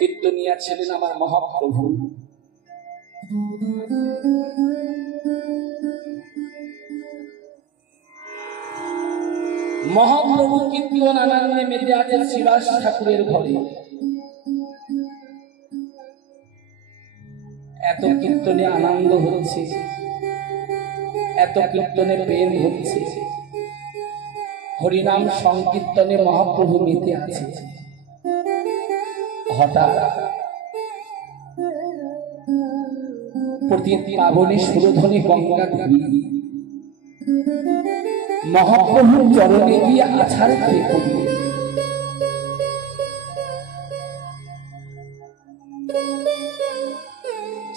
কীর্তনিয়া ছিলেন আমার মহাপ্রভু। মহাপ্রভু কীর্তন আনন্দে মেতে আছেন শ্রীবাস ঠাকুরের ঘরে। এত কীর্তনে আনন্দ হচ্ছে, এত কীর্তনে প্রেম হচ্ছে, হরিনাম সংকীর্তনে মহাপ্রভু মেতে আছে। হঠাৎ প্রতি পাবনে সুরধ্বনি গঙ্গা দেবী মহাপ্রভুর চরণে গিয়ে আছাড় খেয়ে পড়লেন।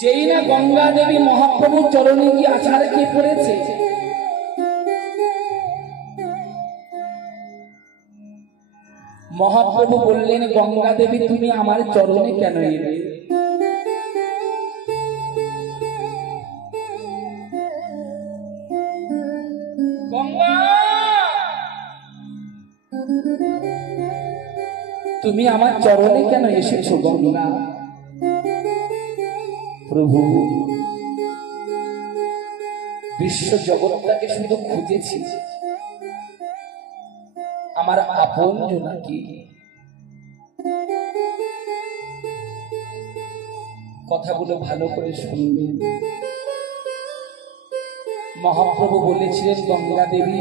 যেই না গঙ্গা দেবী মহাপ্রভুর চরণে গিয়ে আছাড় খেয়ে পড়েছে, মহাপ্রভু বললেন, গঙ্গা দেবী তুমি আমার চরণে কেন এলে? গঙ্গা, তুমি আমার চরণে কেন এসেছো গঙ্গা? প্রভু, বিশ্ব জগৎটাকে শুধু খুঁজেছি, আমার আপন জনাকি। কথাগুলো ভালো করে শুনবেন। মহাপ্রভু বলেছিলেন, গঙ্গা দেবী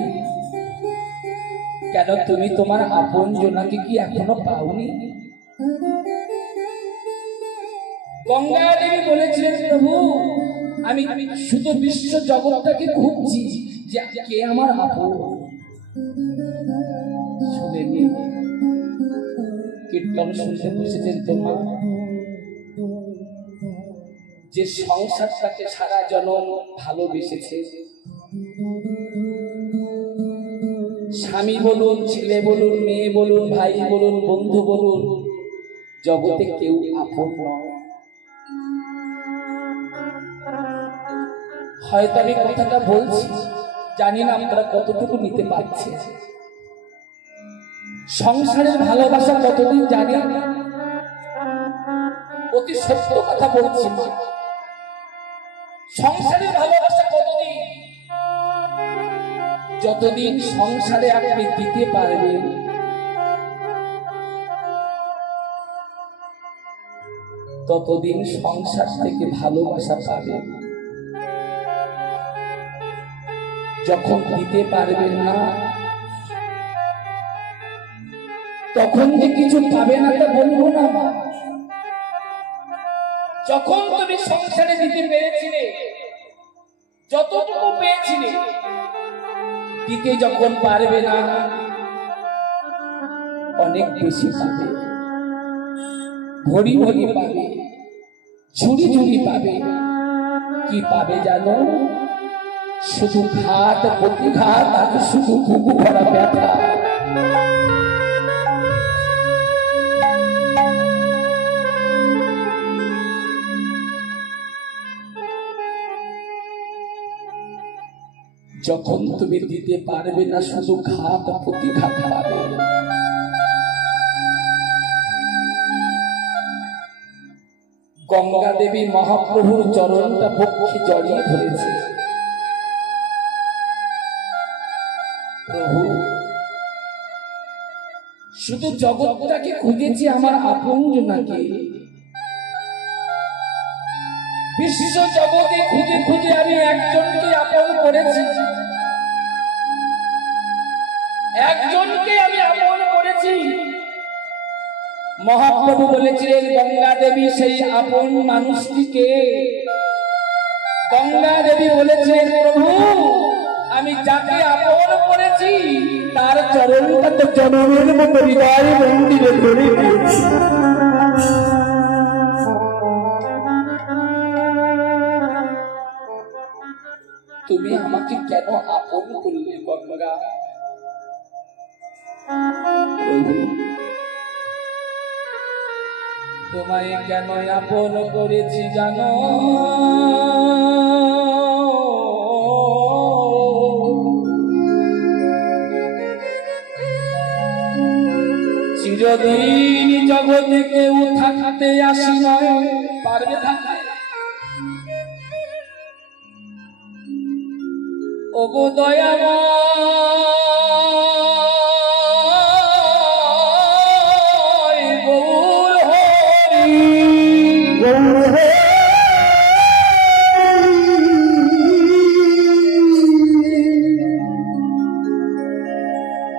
কেন তুমি তোমার আপন জনাকে কি এখনো পাওনি? গঙ্গা দেবী বলেছিলেন, প্রভু আমি শুধু বিশ্ব জগৎটাকে খুঁজছি যে কে আমার আপন। শুনেনি, কীর্তন শুনতে বসেছেন তোমার, যে সংসারটাকে সারা জনম ভালোবেসেছে, স্বামী বলুন, ছেলে বলুন, মেয়ে বলুন, ভাই বলুন, বন্ধু বলুন, জগতে কেউ আপন নয়। হয়তো আমি কথাটা বলছি, জানি না আপনারা কতটুকু নিতে পারছেন। সংসারের ভালোবাসা কতদিন জানেন? অতি সত্য কথা বলছি। সংসারের ভালোবাসা কতদিন? যতদিন সংসারে আপনি দিতে পারবেন, ততদিন সংসার থেকে ভালোবাসা পাবেন। যখন দিতে পারবেন না, তখন যে কিছু পাবে না তা বলবো না। যখন তুমি সংসারে দিতে পেরেছিলে, যতটুকু পেয়েছিলে, দিতে যখন পারবে না, অনেক বেশি পাবে, ভরি ভরি পাবে, ঝুড়ি ঝুড়ি পাবে। কি পাবে জানো? শুধু ঘাট প্রতিঘাত আর শুধু বুকু ভরা ব্যথা। যখন তুমি দিতে পারবে না, শুধু ঘাত প্রতিঘাত পাবে। গঙ্গা দেবী মহাপ্রভুর চরণটা পক্ষে জড়িয়ে ধরেছে। প্রভু, শুধু জগৎটাকে খুঁজেছি আমার আপন জনাকে। বিশ্ব জগতে খুঁজে খুঁজে আমি একজনকে আপন করেছি, একজনকে আমি আপন করেছি। মহাপ্রভু বলেছিলেন, গঙ্গা দেবী সেই আপন মানুষটিকে। গঙ্গা দেবী বলেছিলেন, প্রভু আমি যাকে আপন করেছি তার চরণটা তো জনমের মতো হৃদয় মন্দিরে ধরে দিয়েছি। তুমি আমাকে কেন আপন করলে গঙ্গা? প্রভু, তোমায় কেন আপন করেছি জানো? চিরদিন জগতে কেউ থাকতে আসি নয় পারবে থাকতে। ওগো দয়াময় গৌর হরি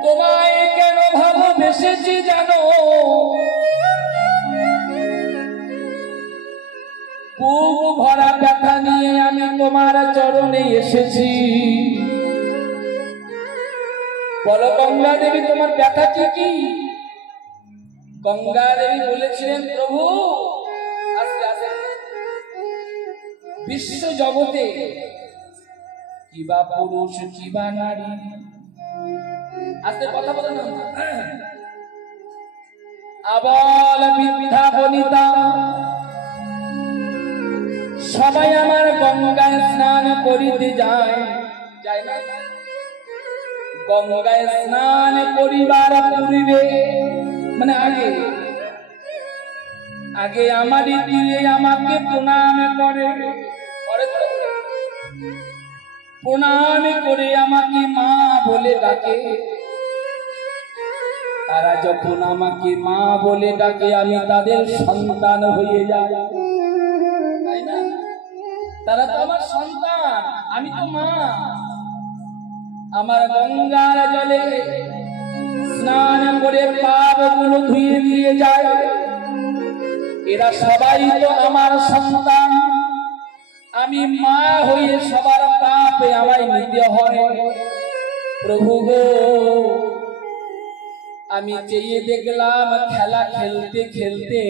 তোমায় কেন ভালোবেসেছি জানো? বুক ভরা ব্যথা নিয়ে আমি তোমার চরণে এসেছি। বলো গঙ্গা দেবী তোমার ব্যথা কি? গঙ্গা দেবী বলেছিলেন প্রভু আস্তে আস্তে বিশ্ব জগতে কিবা পুরুষ কিবা নারী, আস্তে কথা বলেন না, আবাল বৃদ্ধা বনিতা সবাই আমার গঙ্গায় স্নান করিতে যায় না? গঙ্গায় স্নান করিবার পূর্বে মানে আগে আমারই দিয়ে আমাকে প্রণাম করে, প্রণাম করে আমাকে মা বলে ডাকে। তারা যখন আমাকে মা বলে ডাকে আমি তাদের সন্তান হয়ে যাই, তাই না? তারা তো আমার সন্তান, আমি তো মা। আমার গঙ্গার জলে স্নান করে পাপগুলো ধুয়ে দিয়ে যায়। এরা সবাই তো আমার সন্তান, আমি মা হয়ে সবার পাপে আমায় নিতে হয়। প্রভু গো, আমি চেয়ে দেখলাম খেলা খেলতে খেলতে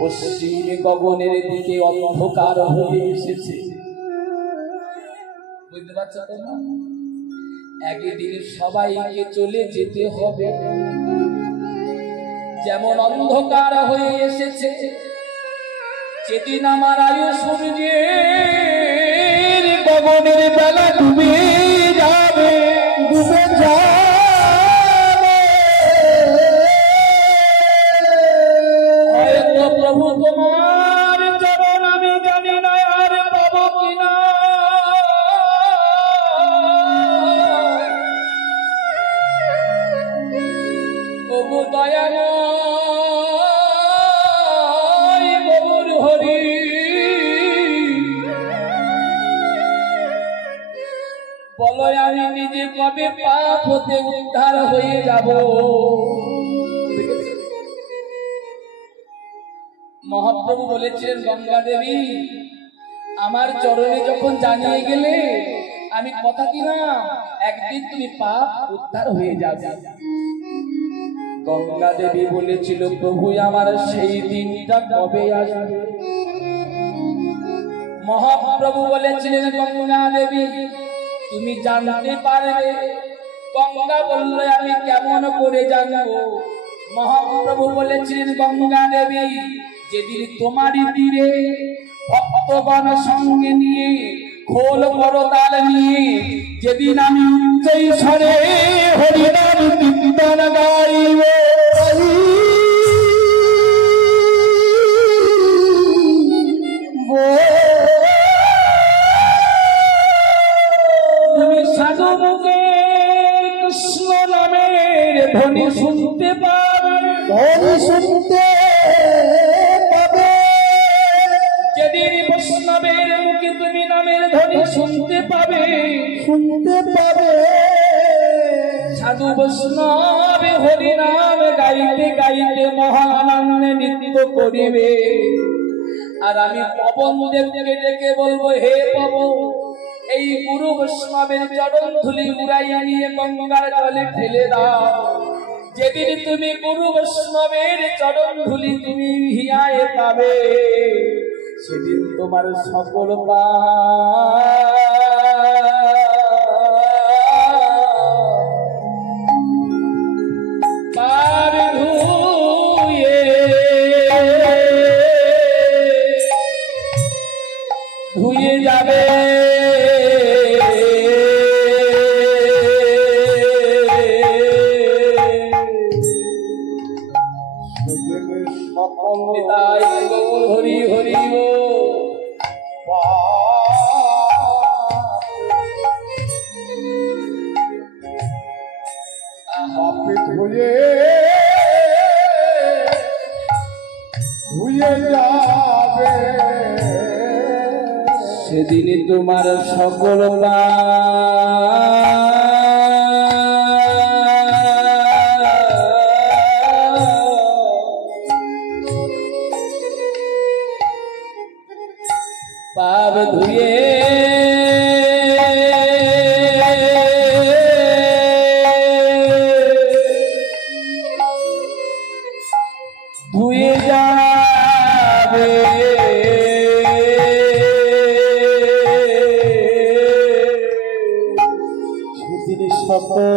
পশ্চিম গগনের দিকে অন্ধকার হয়ে এসেছে। বুঝতে পারছো তোমরা? একদিন সবাইকে চলে যেতে হবে। যেমন অন্ধকার হয়ে এসেছে, যেদিন আমার আয়ু সূর্যের গগনের বেলা ডুবে যাবে, ডুবে যাবে, হয়তো প্রভু তোমার চরণ আমি জানি না আর পাবো কিনা। ওগো দয়াময় গৌর হরি, বলো আমি নিজে কবে পাপ হতে উদ্ধার হয়ে যাব? মহাপ্রভু বলেছিলেন গঙ্গা দেবী আমার চরণে যখন জানিয়ে গেলে আমি কথা দিলাম একদিন তুমি পাপ উদ্ধার হয়ে যাবে। গঙ্গা দেবী বলেছিল প্রভু আমার সেই দিনটা কবে আসবে? মহাপ্রভু বলেছিলেন গঙ্গা দেবী তুমি জানতে পারবে। গঙ্গা বলল আমি কেমন করে জানবো? মহাপ্রভু বলেছিলেন গঙ্গা দেবী যেদিন তোমারই তীরে ভক্তগণ সঙ্গে নিয়ে খোল করতাল নিয়ে যেদিন আমি উচ্চৈ স্বরে হরিনাম কীর্তন গাইব, তুমি সাধু মুখে কৃষ্ণ নামের ধ্বনি শুনতে পাবে, ধ্বনি শুনতে পাবে। যেদিন বৈষ্ণবের মুখে তুমি নামের ধ্বনি শুনতে পাবে, শুনতে পাবে। সাধু বৈষ্ণব হরি নাম গাইতে গাইতে মহানন্দে নৃত্য করিবে। আর আমি পবন দেবকে ডেকে বলবো হে পবন এই গুরু বৈষ্ণবের চরণ ধুলি উড়াইয়া নিয়ে গঙ্গার জলে ফেলে দাও। যেদিন তুমি গুরু বৈষ্ণবের চরণ ধুলি তুমি হিয়ায় পাবে সেদিন তোমার সকল পাপ ধুয়ে যাবে। নিতাই গৌর হরি হরি ধুয়ে ধুয়ে যাবে সেদিন তোমার সকল পাপ ধুয়ে ধুয়ে যাবে সেদিন সকলে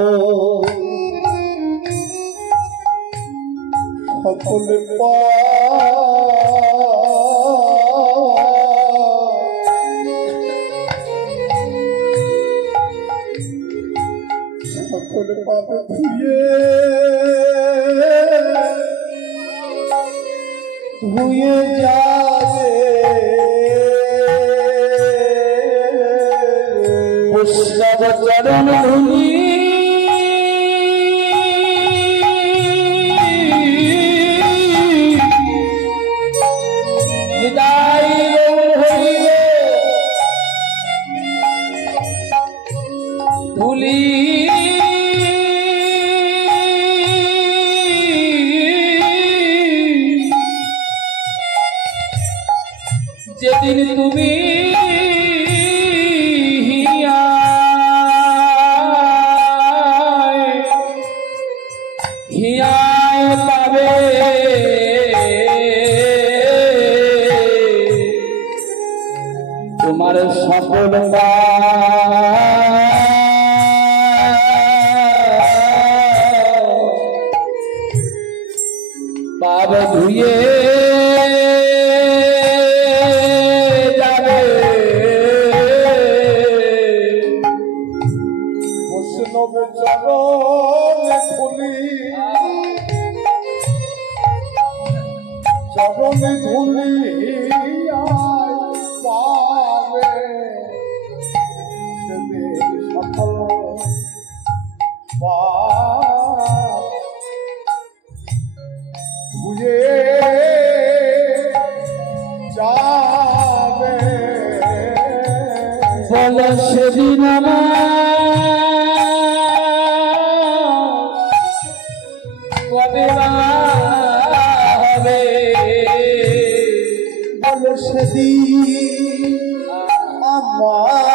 সকলে পাবে ধুয়ে ধুয়ে যাবে পুষ্পব চরণ ধুলি নিতাই গৌর হরি ধুলি যেদিন তুমি হিয়ায় পাবে তোমার সকল পাপ ধুয়ে যাবে বৈষ্ণব চরণে ধুলি চরণে ধুলি পাবে সেদিন সকল পাপ ধুয়ে যাবে বল সেদিন কবে হবে বলো সেদিন আমার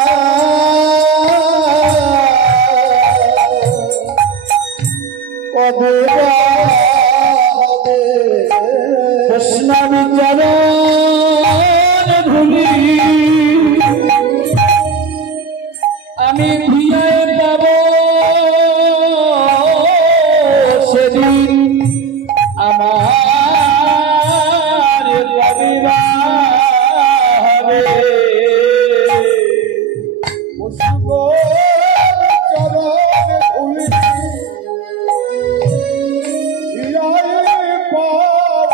কবে হবে বৈষ্ণব চরণ ধুলি আমি ধুয়ে পাব সেদিন আমার রবিবার হবে বৈষ্ণব চরণে ধুলি হিয়ায় পাব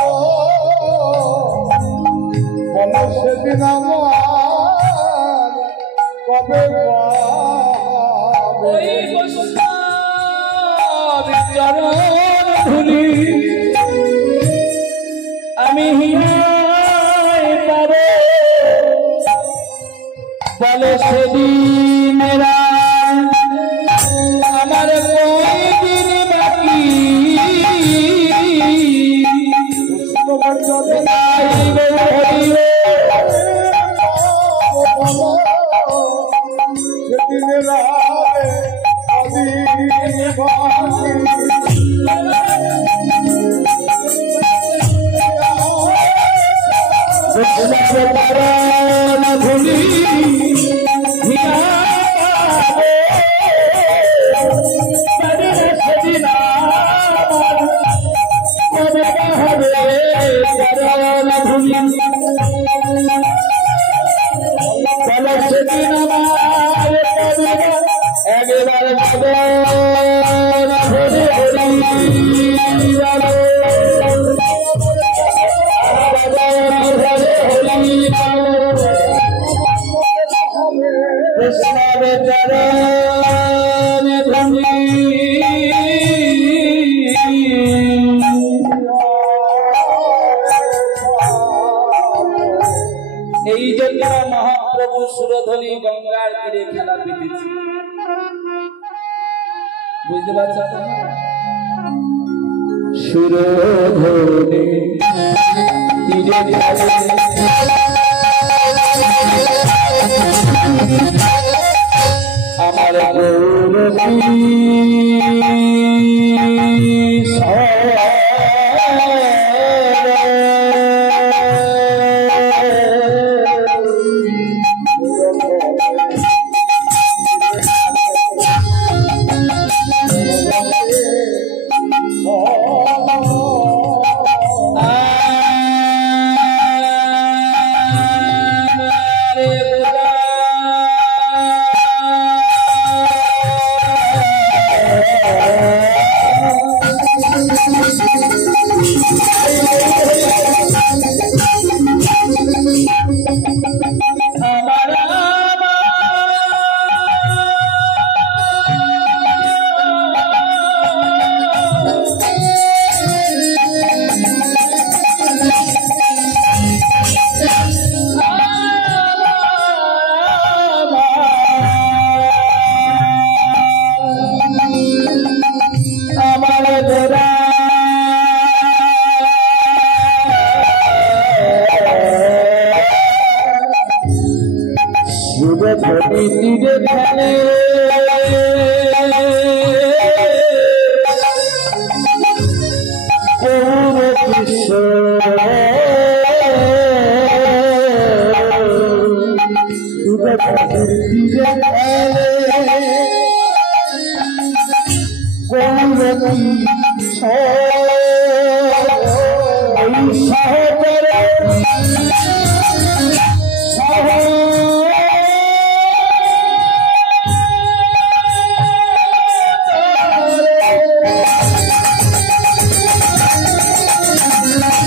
সুরধলি গঙ্গার তীরে খেলা পেতেছি। বুঝতে পারছো? সুরধলি তীরে আমার গৌরবী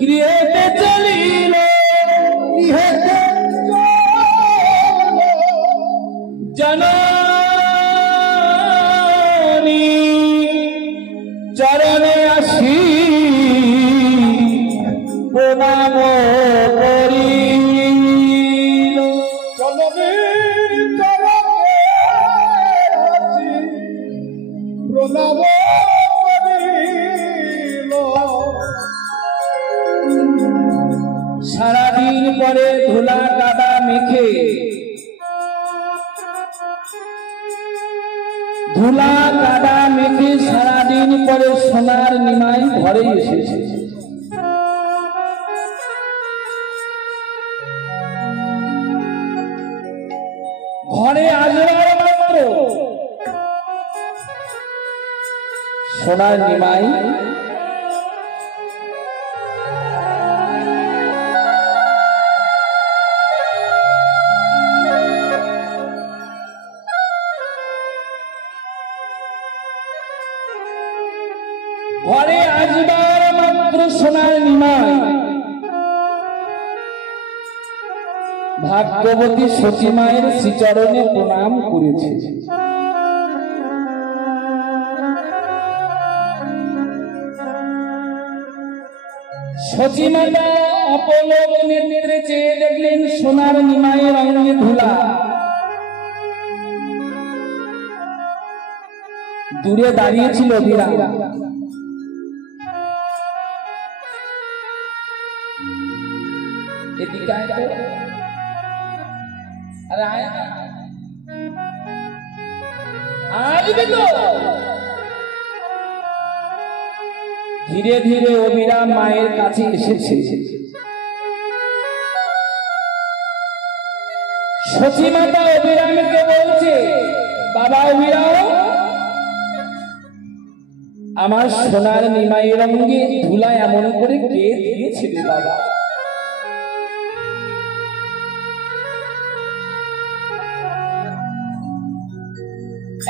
গৃহেতে চলি প্রণব করিল সারাদিন পরে ধুলা কাদা মেখে সারাদিন পরে সোনার নিমাই ঘরে এসেছে। ঘরে আসবার মাত্র সোনার নিমাই সোনার নিমাই ভাগ্যবতী সতী মায়ের শ্রীচরণে প্রণাম করেছে। সতী মাতা অপলক নেত্রে চেয়ে দেখলেন সোনার নিমাইয়ের অঙ্গে ধুলা। দূরে দাঁড়িয়েছিল অভিরাম। ধীরে ধীরে অবিরাম মায়ের কাছে এসেছে। সতী মাতা অবিরামকে বলছে, বাবা অবিরাম, আমার সোনার নিমাইয়ের অঙ্গে ধুলা এমন করে কে দিয়েছিল বাবা?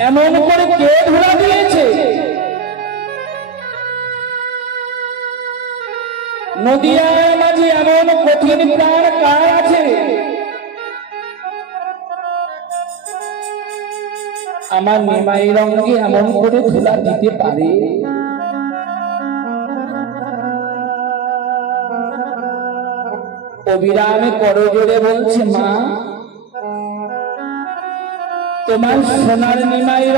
এমন করে কে ধুলা দিয়েছে? নদিয়ার মাঝে এমন কঠিন প্রাণ কার আছে? আমার নিমাইয়ের অঙ্গে এমন করে ধুলা দিতে পারে? অবিরামে করজোড়ে বলছে, মা, তোমার সোনার নিমাইয়ের